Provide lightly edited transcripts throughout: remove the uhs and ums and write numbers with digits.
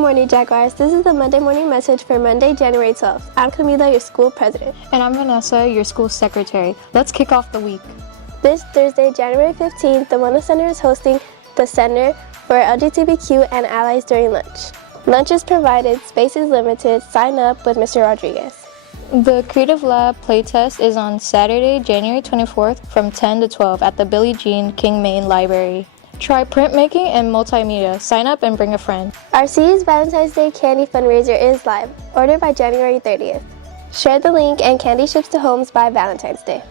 morning, Jaguars. This is the Monday morning message for Monday, January 12th. I'm Camila, your school president. And I'm Vanessa, your school secretary. Let's kick off the week. This Thursday, January 15th, the Wellness Center is hosting the Center for LGBTQ and Allies during lunch. Lunch is provided, space is limited. Sign up with Mr. Rodriguez. The Creative Lab playtest is on Saturday, January 24th from 10 to 12 at the Billie Jean King Main Library. Try printmaking and multimedia. Sign up and bring a friend. Our CU's Valentine's Day candy fundraiser is live. Order by January 30th. Share the link and candy ships to homes by Valentine's Day.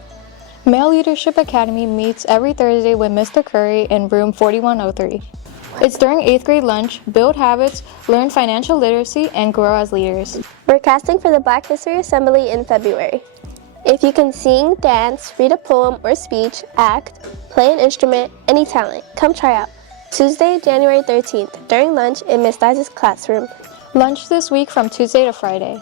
Male Leadership Academy meets every Thursday with Mr. Curry in room 4103. It's during 8th grade lunch. Build habits, learn financial literacy, and grow as leaders. We're casting for the Black History Assembly in February. If you can sing, dance, read a poem or speech, act, play an instrument, any talent, come try out. Tuesday, January 13th, during lunch in Ms. Dice's classroom. Lunch this week from Tuesday to Friday.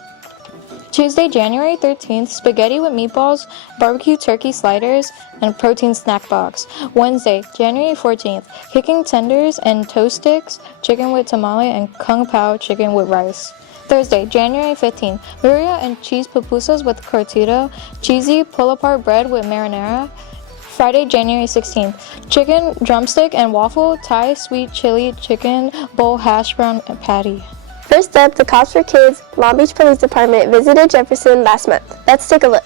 Tuesday, January 13th, spaghetti with meatballs, barbecue turkey sliders, and protein snack box. Wednesday, January 14th, kicking tenders and toast sticks, chicken with tamale, and kung pao chicken with rice. Thursday, January 15th, birria and cheese pupusas with cortado, cheesy pull-apart bread with marinara. Friday, January 16th, chicken drumstick and waffle, Thai sweet chili chicken bowl hash brown patty. First up, the Cops for Kids Long Beach Police Department visited Jefferson last month. Let's take a look.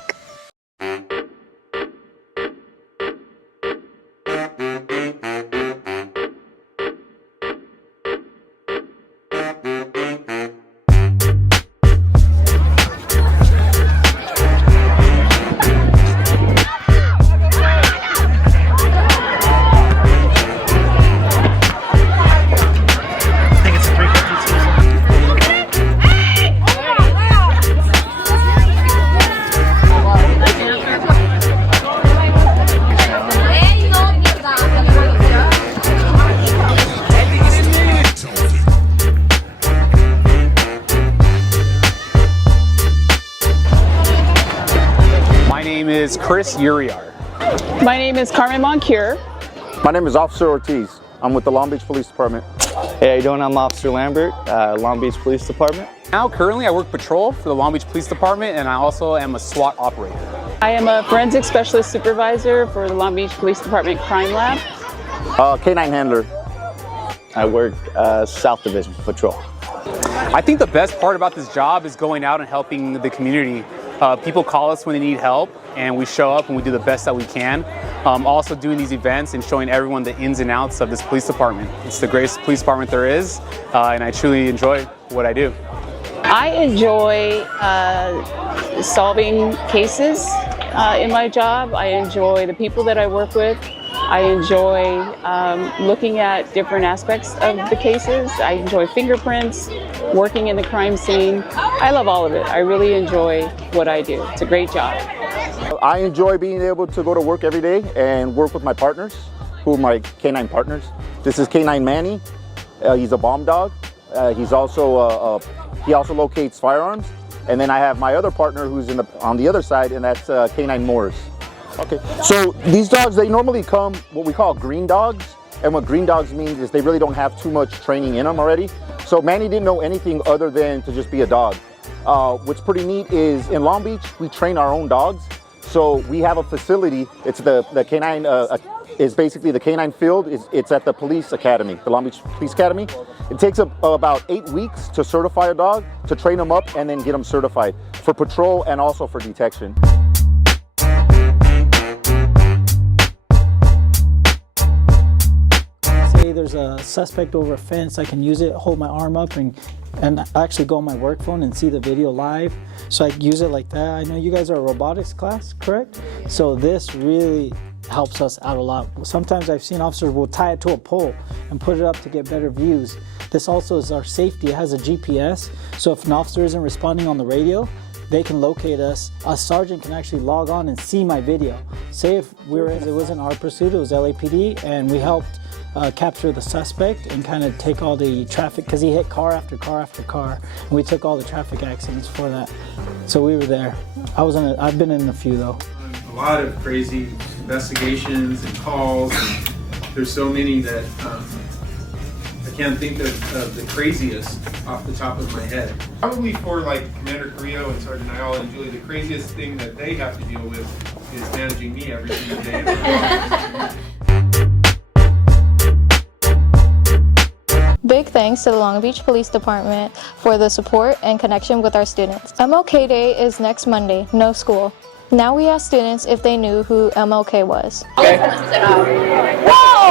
Is Chris Uriar. My name is Carmen Moncure. My name is Officer Ortiz. I'm with the Long Beach Police Department. Hey, how you doing? I'm Officer Lambert, Long Beach Police Department. Now, currently I work patrol for the Long Beach Police Department, and I also am a SWAT operator. I am a forensic specialist supervisor for the Long Beach Police Department Crime Lab. K-9 handler. I work South Division Patrol. I think the best part about this job is going out and helping the community. People call us when they need help, and we show up and we do the best that we can. Also doing these events and showing everyone the ins and outs of this police department. It's the greatest police department there is, and I truly enjoy what I do. I enjoy solving cases in my job. I enjoy the people that I work with. I enjoy looking at different aspects of the cases. I enjoy fingerprints, working in the crime scene. I love all of it. I really enjoy what I do. It's a great job. I enjoy being able to go to work every day and work with my partners, who are my K-9 partners. This is K-9 Manny. He's a bomb dog. He also locates firearms. And then I have my other partner who's on the other side, and that's K-9 Morris. Okay, so these dogs, they normally come what we call green dogs. And what green dogs means is they really don't have too much training in them already. So Manny didn't know anything other than to just be a dog. What's pretty neat is in Long Beach, we train our own dogs. So we have a facility. It's the K-9 is basically the K-9 field. It's at the police academy, the Long Beach Police Academy. It takes about 8 weeks to certify a dog, to train them up and then get them certified for patrol and also for detection. There's a suspect over a fence, I can use it, hold my arm up and actually go on my work phone and see the video live. So I use it like that. I know you guys are a robotics class, correct? So this really helps us out a lot. Sometimes I've seen officers will tie it to a pole and put it up to get better views. This also is our safety. It has a GPS, so if an officer isn't responding on the radio, they can locate us. A sergeant can actually log on and see my video. Say if it wasn't our pursuit, it was LAPD, and we helped capture the suspect and kind of take all the traffic, because he hit car after car after car, and we took all the traffic accidents for that. So we were there. I've been in a few though. A lot of crazy investigations and calls, and there's so many that I can't think of the craziest off the top of my head. Probably for like Commander Carrillo and Sergeant Ayala and Julie, the craziest thing that they have to deal with is managing me every single day. Big thanks to the Long Beach Police Department for the support and connection with our students. MLK Day is next Monday, no school. Now we ask students if they knew who MLK was.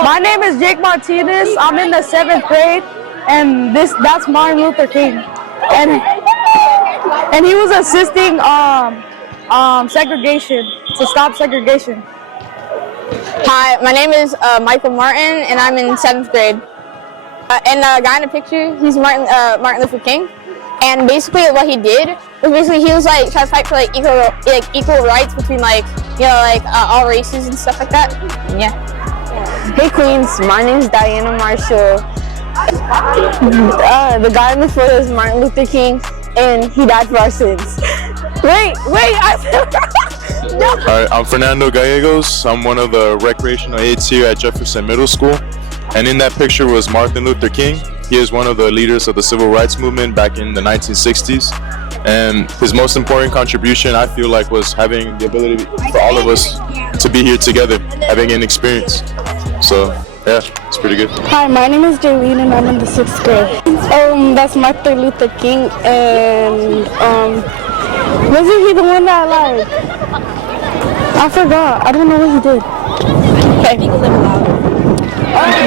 My name is Jake Martinez. I'm in the 7th grade, and that's Martin Luther King. And he was assisting segregation, to stop segregation. Hi, my name is Michael Martin, and I'm in 7th grade. And the guy in the picture, he's Martin Luther King. And basically what he did was he was like trying to fight for like equal rights between all races and stuff like that. And yeah. Hey Queens, my name is Diana Marshall. The guy in the photo is Martin Luther King, and he died for our sins. Wait, no. Hi, I'm Fernando Gallegos. I'm one of the recreational aides here at Jefferson Middle School. And in that picture was Martin Luther King. He is one of the leaders of the civil rights movement back in the 1960s. And his most important contribution, I feel like, was having the ability for all of us to be here together, having an experience. So, yeah, it's pretty good. Hi, my name is Jaylene, and I'm in the 6th grade. That's Martin Luther King, and wasn't he the one that I forgot. I don't know what he did.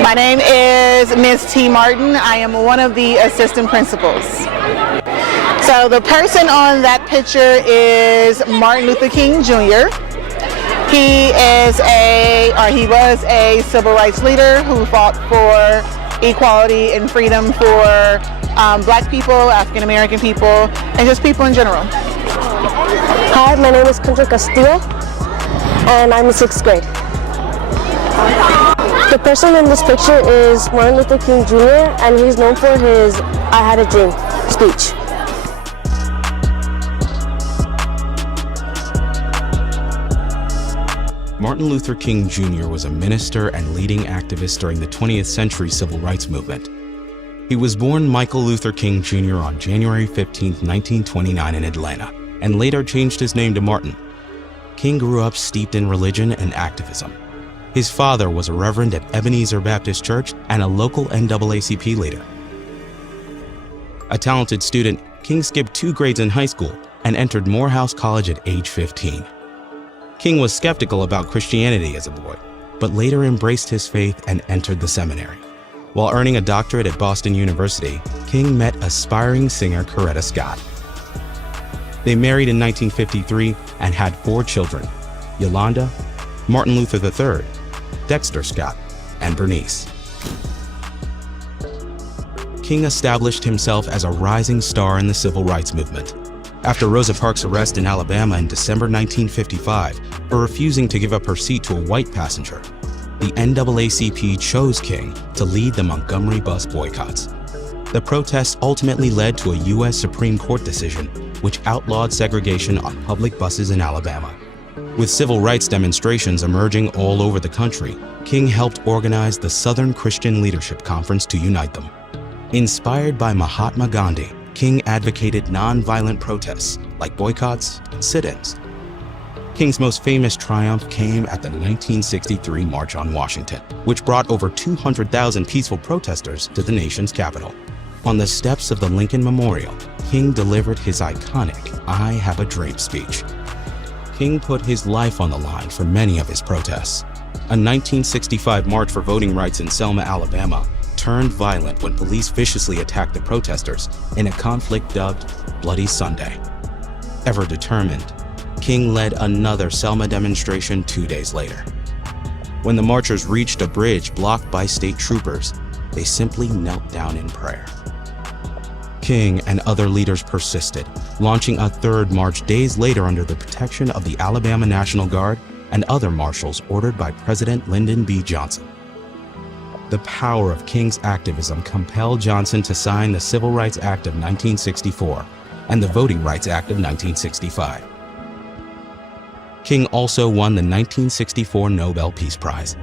My name is Ms. T. Martin. I am one of the assistant principals. So the person on that picture is Martin Luther King Jr. He was a civil rights leader who fought for equality and freedom for Black people, African American people, and just people in general. Hi, my name is Kendra Castillo, and I'm in 6th grade. The person in this picture is Martin Luther King Jr., and he's known for his "I Had a Dream" speech. Martin Luther King Jr. was a minister and leading activist during the 20th century civil rights movement. He was born Michael Luther King Jr. on January 15, 1929 in Atlanta, and later changed his name to Martin. King grew up steeped in religion and activism. His father was a reverend at Ebenezer Baptist Church and a local NAACP leader. A talented student, King skipped 2 grades in high school and entered Morehouse College at age 15. King was skeptical about Christianity as a boy, but later embraced his faith and entered the seminary. While earning a doctorate at Boston University, King met aspiring singer Coretta Scott. They married in 1953 and had 4 children: Yolanda, Martin Luther III, Dexter Scott, and Bernice. King established himself as a rising star in the civil rights movement. After Rosa Parks' arrest in Alabama in December 1955 for refusing to give up her seat to a white passenger, the NAACP chose King to lead the Montgomery bus boycotts. The protests ultimately led to a U.S. Supreme Court decision which outlawed segregation on public buses in Alabama. With civil rights demonstrations emerging all over the country, King helped organize the Southern Christian Leadership Conference to unite them. Inspired by Mahatma Gandhi, King advocated nonviolent protests like boycotts and sit-ins. King's most famous triumph came at the 1963 March on Washington, which brought over 200,000 peaceful protesters to the nation's capital. On the steps of the Lincoln Memorial, King delivered his iconic "I Have a Dream" speech. King put his life on the line for many of his protests. A 1965 march for voting rights in Selma, Alabama, turned violent when police viciously attacked the protesters in a conflict dubbed Bloody Sunday. Ever determined, King led another Selma demonstration 2 days later. When the marchers reached a bridge blocked by state troopers, they simply knelt down in prayer. King and other leaders persisted, launching a 3rd march days later under the protection of the Alabama National Guard and other marshals ordered by President Lyndon B. Johnson. The power of King's activism compelled Johnson to sign the Civil Rights Act of 1964 and the Voting Rights Act of 1965. King also won the 1964 Nobel Peace Prize.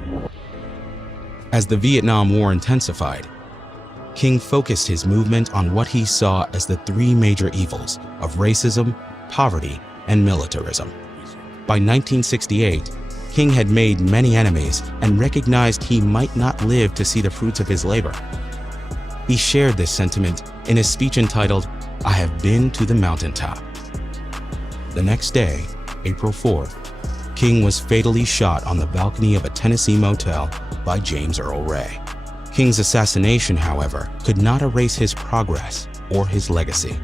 As the Vietnam War intensified, King focused his movement on what he saw as the three major evils of racism, poverty, and militarism. By 1968, King had made many enemies and recognized he might not live to see the fruits of his labor. He shared this sentiment in his speech entitled, "I Have Been to the Mountaintop." The next day, April 4th, King was fatally shot on the balcony of a Tennessee motel by James Earl Ray. King's assassination, however, could not erase his progress or his legacy.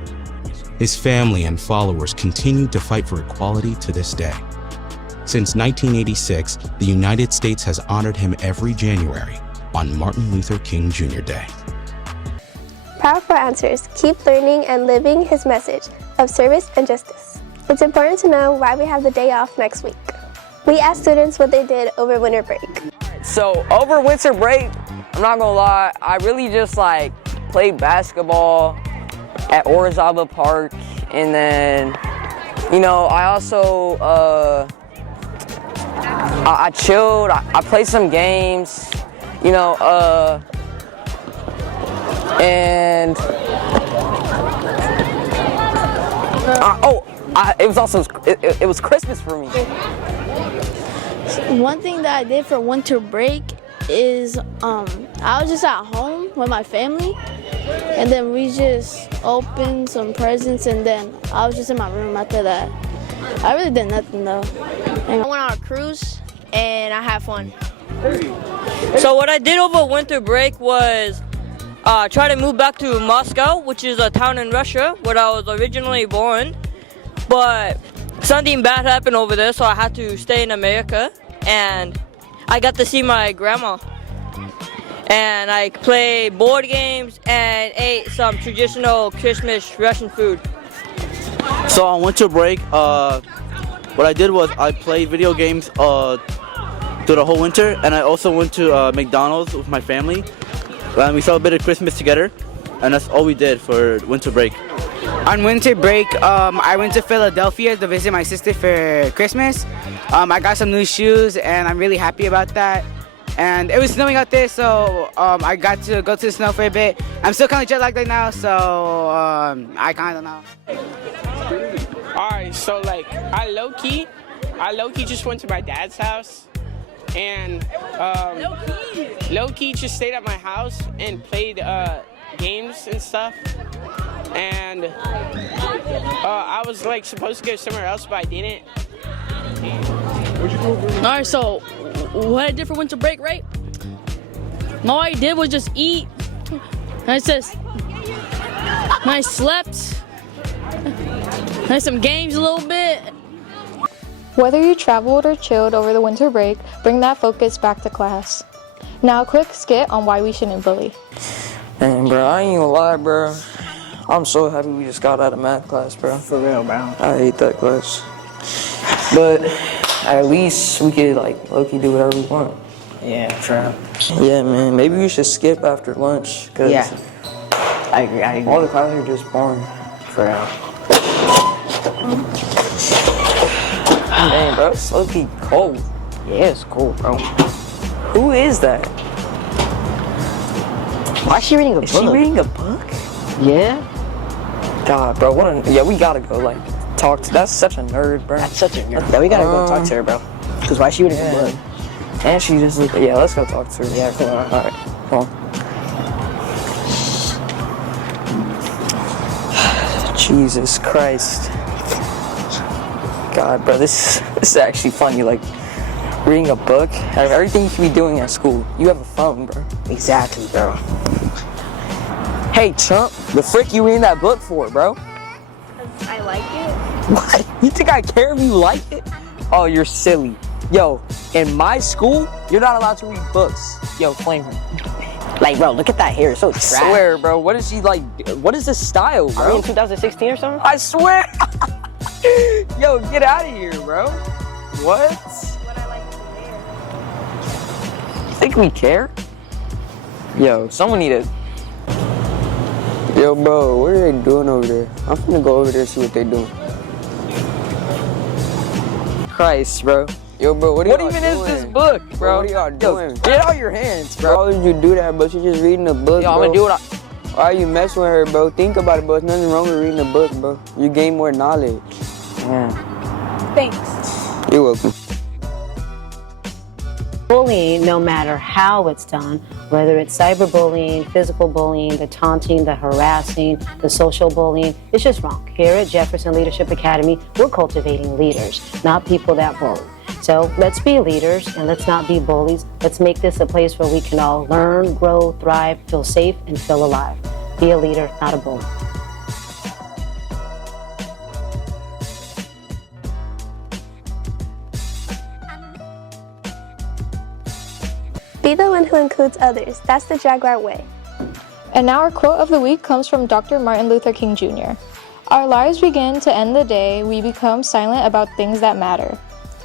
His family and followers continued to fight for equality to this day. Since 1986, the United States has honored him every January on Martin Luther King Jr. Day. Powerful answers. Keep learning and living his message of service and justice. It's important to know why we have the day off next week. We asked students what they did over winter break. So over winter break, I'm not gonna lie, I really just played basketball at Orizaba Park, and then, I also, I chilled, I played some games, and it was Christmas for me. One thing that I did for winter break is I was just at home with my family, and then we just opened some presents, and then I was just in my room after that. I really did nothing though. I went on a cruise and I had fun. So what I did over winter break was try to move back to Moscow, which is a town in Russia where I was originally born, but something bad happened over there, so I had to stay in America, and I got to see my grandma, and I played board games and ate some traditional Christmas Russian food. So on winter break, what I did was I played video games through the whole winter, and I also went to McDonald's with my family, and we celebrated Christmas together, and that's all we did for winter break. On winter break, I went to Philadelphia to visit my sister for Christmas. I got some new shoes, and I'm really happy about that. And it was snowing out there, so I got to go to the snow for a bit. I'm still kind of jet lagged right now, so I kind of know. Alright, so I low-key just went to my dad's house, and low-key just stayed at my house and played games and stuff. And I was supposed to go somewhere else, but I didn't. Alright, so what I did for winter break, right? All I did was just eat. And I slept. I had some games a little bit. Whether you traveled or chilled over the winter break, bring that focus back to class. Now a quick skit on why we shouldn't bully. Man, bro, I ain't gonna lie, bro. I'm so happy we just got out of math class, bro. For real, bro. I hate that class. But at least we could low-key do whatever we want. Yeah, true. Yeah, man, maybe we should skip after lunch. Cause Yeah. I agree. All the classes are just boring. For real. Man, bro, it's low-key cold. Yeah, it's cool, bro. Who is that? Why is she reading a book? Is she reading a book? Yeah. God, bro, we gotta go, talk to. That's such a nerd, bro. That's such a nerd. Yeah, we gotta go talk to her, bro. Because why is she reading a book? And she just yeah, let's go talk to her. Yeah, come on. All right, come on. Jesus Christ. God, bro, this is actually funny. Reading a book, out of everything you can be doing at school, you have a phone, bro. Exactly, bro. Hey, chump, the frick you reading that book for, bro? I like it. What? You think I care if you like it? Oh, you're silly. Yo, in my school, you're not allowed to read books. Yo, flame her. Bro, look at that hair. It's so trash. I swear, bro. What is she what is this style, bro? Are we in 2016 or something? I swear. Yo, get out of here, bro. What? Think we care? Yo, someone need to. Yo, bro, what are they doing over there? I'm gonna go over there and see what they're doing. Christ, bro. Yo, bro, what even is this book, bro? What are y'all doing? Yo, get out your hands, bro. Why would you do that, bro? You're just reading a book, Yo, bro. I'm gonna do what Why you mess with her, bro? Think about it, bro. There's nothing wrong with reading a book, bro. You gain more knowledge. Yeah. Thanks. You're welcome. Bullying, no matter how it's done, whether it's cyberbullying, physical bullying, the taunting, the harassing, the social bullying, it's just wrong. Here at Jefferson Leadership Academy, we're cultivating leaders, not people that bully. So let's be leaders and let's not be bullies. Let's make this a place where we can all learn, grow, thrive, feel safe, and feel alive. Be a leader, not a bully. Be the one who includes others. That's the Jaguar way. And now our quote of the week comes from Dr. Martin Luther King Jr. Our lives begin to end the day we become silent about things that matter.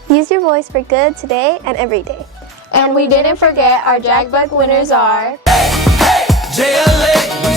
Use your voice for good today and every day. And we didn't forget our Jag Buck winners are... JLA,